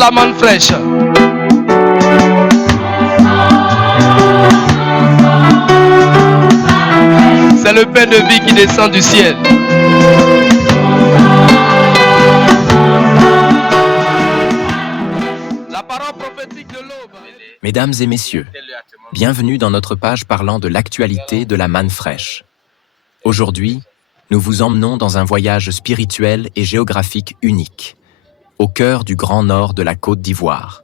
la manne fraîche. C'est le pain de vie qui descend du ciel. La parole prophétique de l'aube. Mesdames et messieurs, bienvenue dans notre page parlant de l'actualité de la manne fraîche. Aujourd'hui, nous vous emmenons dans un voyage spirituel et géographique unique, au cœur du Grand Nord de la Côte d'Ivoire.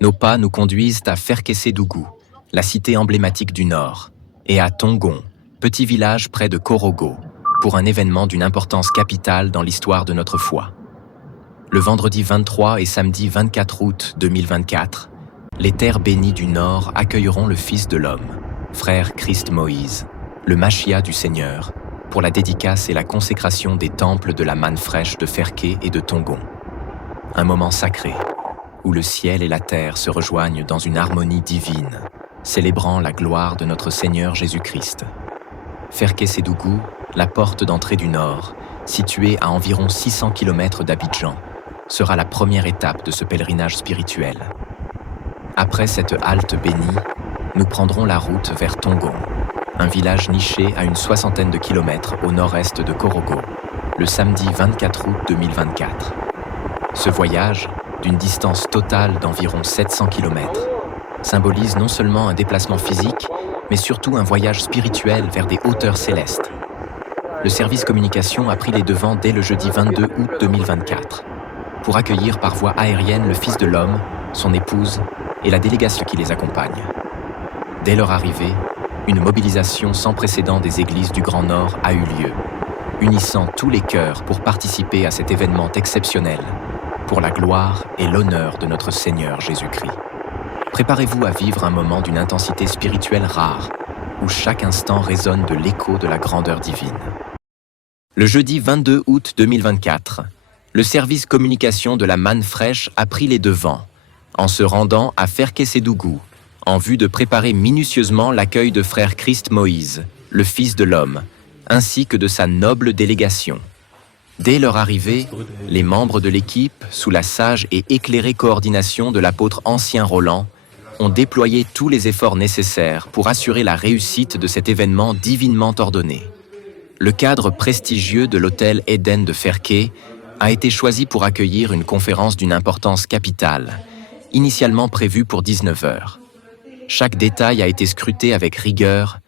Nos pas nous conduisent à Ferkessédougou, la cité emblématique du Nord, et à Tongon, petit village près de Korogo, pour un événement d'une importance capitale dans l'histoire de notre foi. Le vendredi 23 et samedi 24 août 2024, les terres bénies du Nord accueilleront le Fils de l'homme, frère Christ Moïse, le Machia du Seigneur, pour la dédicace et la consécration des temples de la manne fraîche de Ferké et de Tongon. Un moment sacré, où le ciel et la terre se rejoignent dans une harmonie divine, célébrant la gloire de notre Seigneur Jésus-Christ. Ferkessédougou, la porte d'entrée du Nord, située à environ 600 km d'Abidjan, sera la première étape de ce pèlerinage spirituel. Après cette halte bénie, nous prendrons la route vers Tongon, un village niché à une soixantaine de kilomètres au nord-est de Korogo, le samedi 24 août 2024. Ce voyage, d'une distance totale d'environ 700 km, symbolise non seulement un déplacement physique, mais surtout un voyage spirituel vers des hauteurs célestes. Le service communication a pris les devants dès le jeudi 22 août 2024, pour accueillir par voie aérienne le Fils de l'homme, son épouse et la délégation qui les accompagne. Dès leur arrivée, une mobilisation sans précédent des églises du Grand Nord a eu lieu, unissant tous les cœurs pour participer à cet événement exceptionnel, pour la gloire et l'honneur de notre Seigneur Jésus-Christ. Préparez-vous à vivre un moment d'une intensité spirituelle rare, où chaque instant résonne de l'écho de la grandeur divine. Le jeudi 22 août 2024, le service communication de la manne fraîche a pris les devants, en se rendant à Ferkessédougou, en vue de préparer minutieusement l'accueil de frère Christ Moïse, le Fils de l'homme, ainsi que de sa noble délégation. Dès leur arrivée, les membres de l'équipe, sous la sage et éclairée coordination de l'apôtre ancien Roland, ont déployé tous les efforts nécessaires pour assurer la réussite de cet événement divinement ordonné. Le cadre prestigieux de l'hôtel Eden de Ferké a été choisi pour accueillir une conférence d'une importance capitale, initialement prévue pour 19 heures. Chaque détail a été scruté avec rigueur,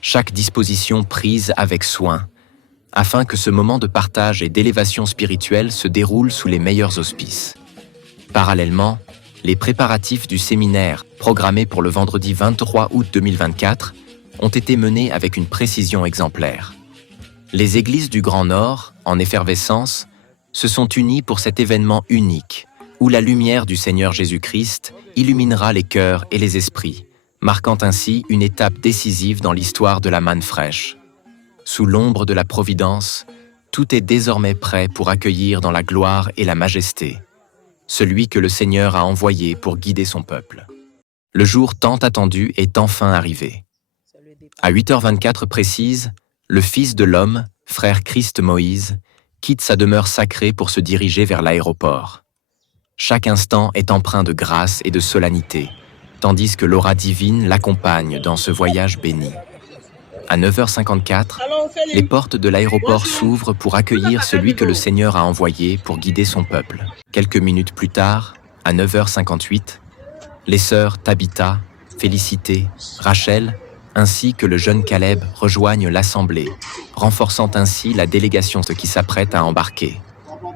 chaque disposition prise avec soin, afin que ce moment de partage et d'élévation spirituelle se déroule sous les meilleurs auspices. Parallèlement, les préparatifs du séminaire, programmé pour le vendredi 23 août 2024, ont été menés avec une précision exemplaire. Les églises du Grand Nord, en effervescence, se sont unies pour cet événement unique, où la lumière du Seigneur Jésus-Christ illuminera les cœurs et les esprits, marquant ainsi une étape décisive dans l'histoire de la manne fraîche. Sous l'ombre de la Providence, tout est désormais prêt pour accueillir dans la gloire et la majesté celui que le Seigneur a envoyé pour guider son peuple. Le jour tant attendu est enfin arrivé. À 8h24 précise, le Fils de l'homme, frère Christ Moïse, quitte sa demeure sacrée pour se diriger vers l'aéroport. Chaque instant est empreint de grâce et de solennité, tandis que l'aura divine l'accompagne dans ce voyage béni. À 9h54, les portes de l'aéroport s'ouvrent pour accueillir celui que le Seigneur a envoyé pour guider son peuple. Quelques minutes plus tard, à 9h58, les sœurs Tabitha, Félicité, Rachel, ainsi que le jeune Caleb rejoignent l'assemblée, renforçant ainsi la délégation qui s'apprête à embarquer.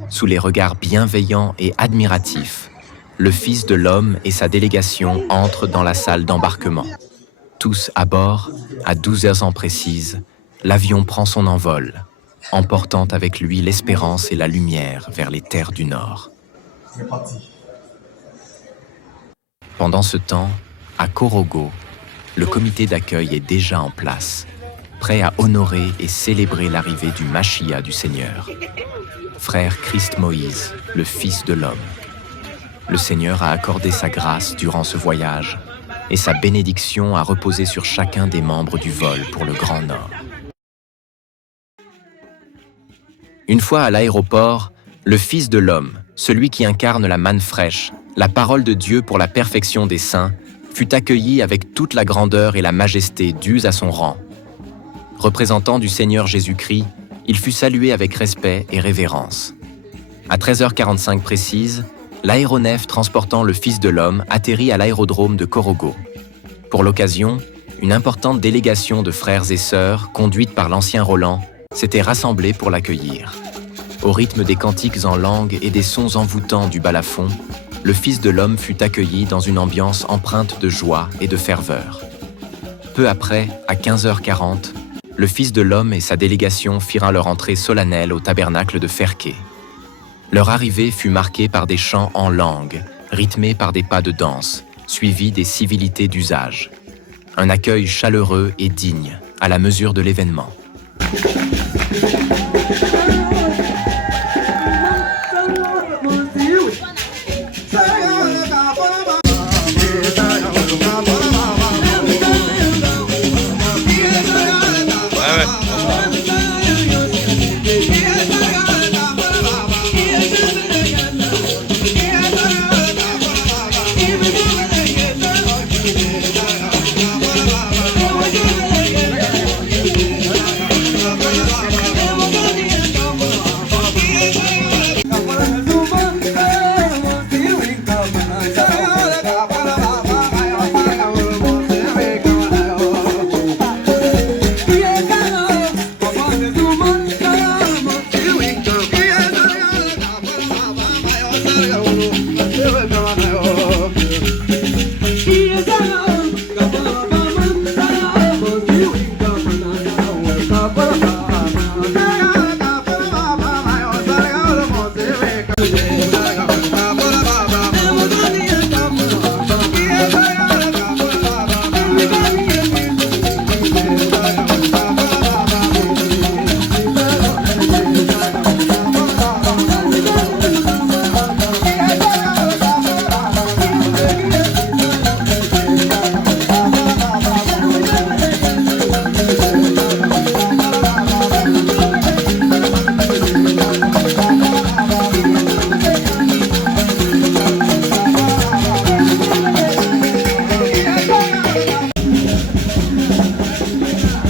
Sous les regards bienveillants et admiratifs, le Fils de l'homme et sa délégation entrent dans la salle d'embarquement. Tous à bord, à 12h précises, l'avion prend son envol, emportant avec lui l'espérance et la lumière vers les terres du Nord. C'est parti. Pendant ce temps, à Korogo, le comité d'accueil est déjà en place, prêt à honorer et célébrer l'arrivée du Machia du Seigneur, frère Christ Moïse, le Fils de l'homme. Le Seigneur a accordé sa grâce durant ce voyage, et sa bénédiction a reposé sur chacun des membres du vol pour le Grand Nord. Une fois à l'aéroport, le Fils de l'homme, celui qui incarne la manne fraîche, la parole de Dieu pour la perfection des saints fut accueillie avec toute la grandeur et la majesté dues à son rang. Représentant du Seigneur Jésus-Christ, il fut salué avec respect et révérence. À 13h45 précise, l'aéronef transportant le Fils de l'Homme atterrit à l'aérodrome de Korogo. Pour l'occasion, une importante délégation de frères et sœurs, conduite par l'ancien Roland, s'était rassemblée pour l'accueillir. Au rythme des cantiques en langue et des sons envoûtants du balafon, le Fils de l'Homme fut accueilli dans une ambiance empreinte de joie et de ferveur. Peu après, à 15h40, le Fils de l'Homme et sa délégation firent leur entrée solennelle au tabernacle de Ferké. Leur arrivée fut marquée par des chants en langue, rythmés par des pas de danse, suivis des civilités d'usage. Un accueil chaleureux et digne, à la mesure de l'événement.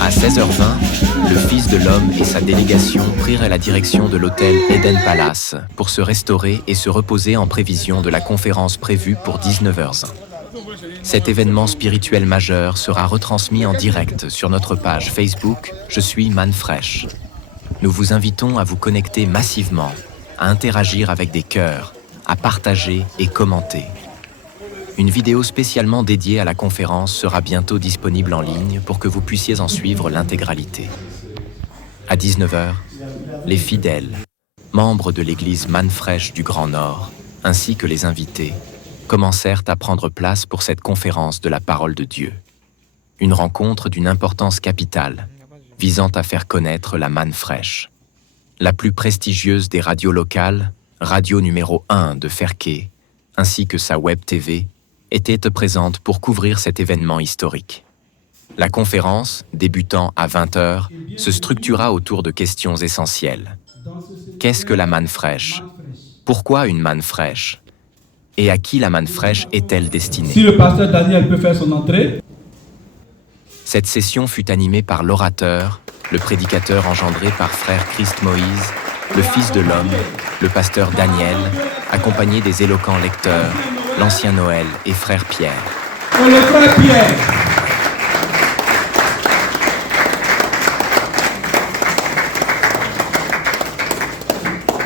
À 16h20, le Fils de l'Homme et sa délégation prirent la direction de l'hôtel Eden Palace pour se restaurer et se reposer en prévision de la conférence prévue pour 19h. Cet événement spirituel majeur sera retransmis en direct sur notre page Facebook « Je suis Manfresh ». Nous vous invitons à vous connecter massivement, à interagir avec des cœurs, à partager et commenter. Une vidéo spécialement dédiée à la conférence sera bientôt disponible en ligne pour que vous puissiez en suivre l'intégralité. À 19h, les fidèles, membres de l'église Manfresh du Grand Nord, ainsi que les invités, commencèrent à prendre place pour cette conférence de la parole de Dieu. Une rencontre d'une importance capitale, visant à faire connaître la Manfresh. La plus prestigieuse des radios locales, radio numéro 1 de Ferké, ainsi que sa web TV, était présente pour couvrir cet événement historique. La conférence, débutant à 20h, se structura autour de questions essentielles. Qu'est-ce que la Manfresh? Pourquoi une Manfresh? Et à qui la Manfresh est-elle destinée? Si le pasteur Daniel peut faire son entrée. Cette session fut animée par l'orateur, le prédicateur engendré par frère Christ Moïse, le Fils de l'Homme, le pasteur Daniel, accompagné des éloquents lecteurs, l'ancien Noël et frère Pierre. Oh, le frère Pierre!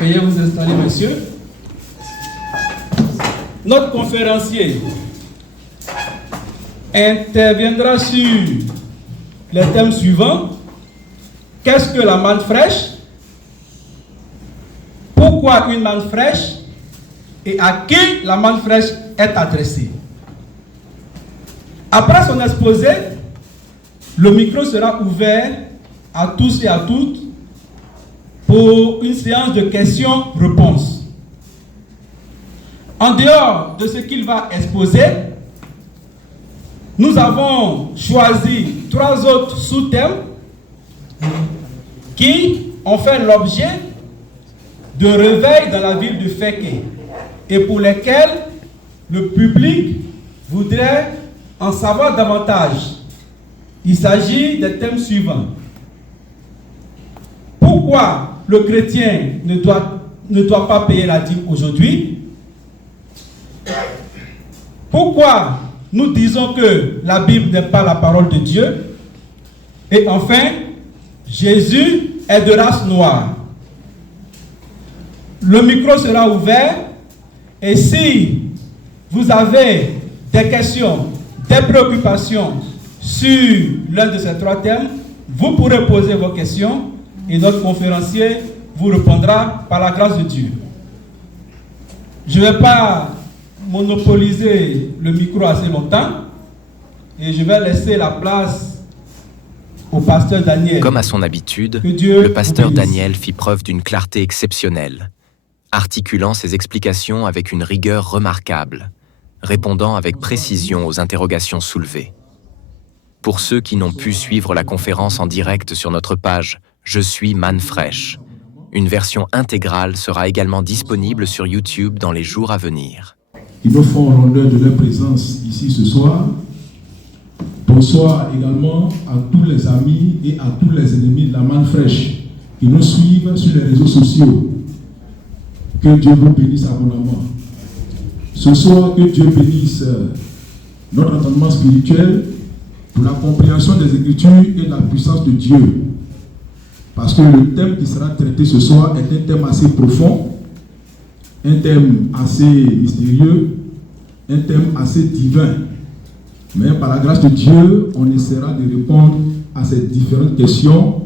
Veuillez vous installer, monsieur. Notre conférencier interviendra sur les thèmes suivants. Qu'est-ce que la manne fraîche? Pourquoi une manne fraîche? Et à qui la manne fraîche est adressée? Après son exposé, le micro sera ouvert à tous et à toutes pour une séance de questions-réponses. En dehors de ce qu'il va exposer, nous avons choisi 3 autres sous-thèmes qui ont fait l'objet de réveil dans la ville de Ferké et pour lesquels le public voudrait en savoir davantage. Il s'agit des thèmes suivants. Pourquoi le chrétien ne doit pas payer la dîme aujourd'hui? Pourquoi nous disons que la Bible n'est pas la parole de Dieu? Et enfin, Jésus est de race noire. Le micro sera ouvert et si vous avez des questions, des préoccupations sur l'un de ces trois thèmes, vous pourrez poser vos questions et notre conférencier vous répondra par la grâce de Dieu. Je ne vais pas monopoliser le micro assez longtemps et je vais laisser la place au pasteur Daniel. Comme à son habitude, le pasteur Daniel fit preuve d'une clarté exceptionnelle, articulant ses explications avec une rigueur remarquable, répondant avec précision aux interrogations soulevées. Pour ceux qui n'ont pu suivre la conférence en direct sur notre page « Je suis Man Fraîche », une version intégrale sera également disponible sur YouTube dans les jours à venir. Ils nous font l'honneur de leur présence ici ce soir. Bonsoir également à tous les amis et à tous les ennemis de la Man Fraîche qui nous suivent sur les réseaux sociaux. Que Dieu vous bénisse abondamment. Ce soir, que Dieu bénisse notre entendement spirituel pour la compréhension des Écritures et de la puissance de Dieu. Parce que le thème qui sera traité ce soir est un thème assez profond, un thème assez mystérieux, un thème assez divin. Mais par la grâce de Dieu, on essaiera de répondre à ces différentes questions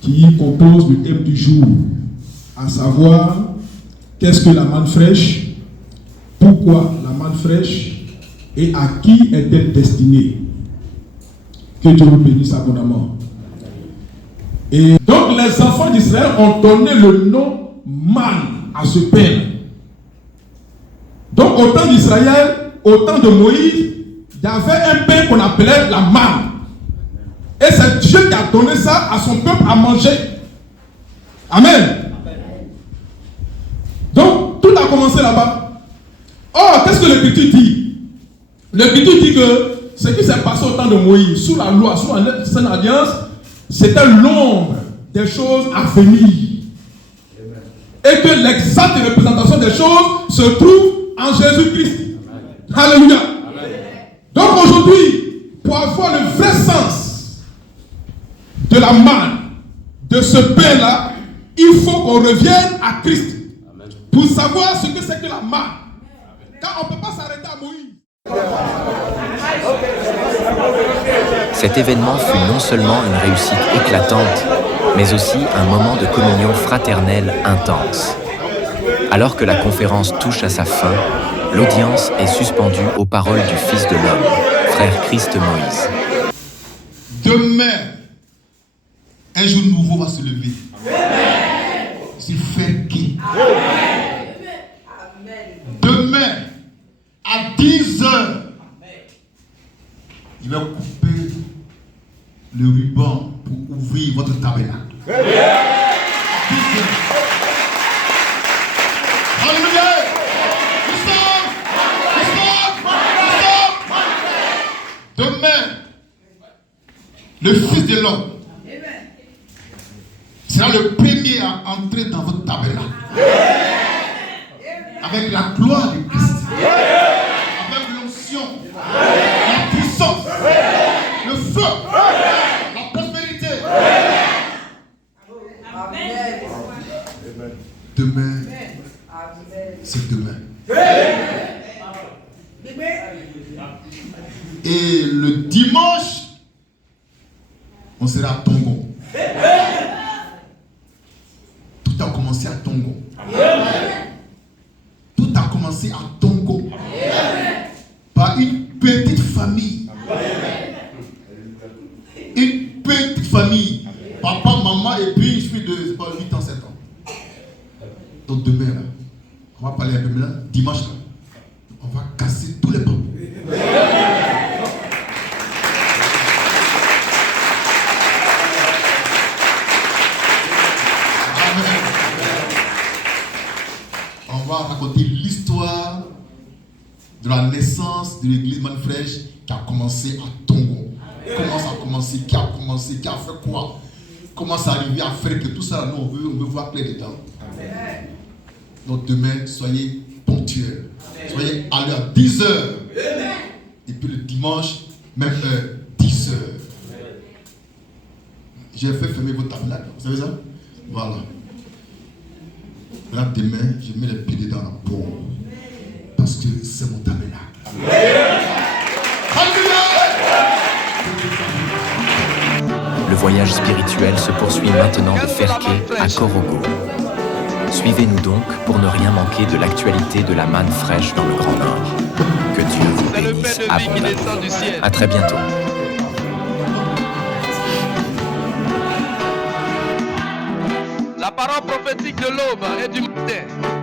qui composent le thème du jour, à savoir, qu'est-ce que la manne fraîche? Pourquoi la manne fraîche? Et à qui est-elle destinée? Que Dieu vous bénisse abondamment. Et donc les enfants d'Israël ont donné le nom manne à ce pain. Donc au temps d'Israël, au temps de Moïse, il y avait un pain qu'on appelait la manne. Et c'est Dieu qui a donné ça à son peuple à manger. Amen. Donc tout a commencé là-bas. Or, qu'est-ce que l'Écriture dit? L'Écriture dit que ce qui s'est passé au temps de Moïse, sous la loi, sous la Sainte Alliance, c'était l'ombre des choses à venir. Et que l'exacte représentation des choses se trouve en Jésus-Christ. Alléluia. Donc aujourd'hui, pour avoir le vrai sens de la manne, de ce pain-là, il faut qu'on revienne à Christ. Pour savoir ce que c'est que la manne. Car on ne peut pas s'arrêter à Moïse. Cet événement fut non seulement une réussite éclatante, mais aussi un moment de communion fraternelle intense. Alors que la conférence touche à sa fin, l'audience est suspendue aux paroles du Fils de l'homme, frère Christ Moïse. Demain, un jour nouveau va se lever. C'est fait qui? Demain, à 10 heures, il va couper le ruban pour ouvrir votre tabernacle. À 10 heures. Alléluia! Demain, le Fils de l'homme sera le premier à entrer dans votre tabernacle. Avec la gloire du Christ. Avec l'onction. La puissance. Le feu. La prospérité. Demain, c'est demain. Et le dimanche, on sera à Tongo. Tout a commencé à Tongo. Tout a commencé à Tongo. Par une petite famille. Une petite famille. Papa, maman et puis une fille de 8 ans, 7 ans. Donc demain, là, on va parler un peu maintenant. Dimanche, là, on va casser tous les bambous. On va raconter l'histoire de la naissance de l'église Manfresh qui a commencé à Tongo. Comment ça a commencé, qui a commencé, qui a fait quoi, comment ça arrivé à faire que tout ça, nous, on veut voir clair dedans. Amen. Donc demain, soyez ponctuels. Soyez à l'heure 10h. Et puis le dimanche, même heure, 10h. J'ai fait fermer vos tablettes. Vous savez ça? Voilà. Là, demain, je mets les pieds dans la peau. Parce que c'est mon tabernacle. Le voyage spirituel se poursuit maintenant de Ferké à Korogo. Suivez-nous donc pour ne rien manquer de l'actualité de la manne fraîche dans le Grand Nord. Que Dieu vous C'est le bénisse pain de vie qui abondamment. descend du ciel. À très bientôt. La parole prophétique de l'aube et du matin.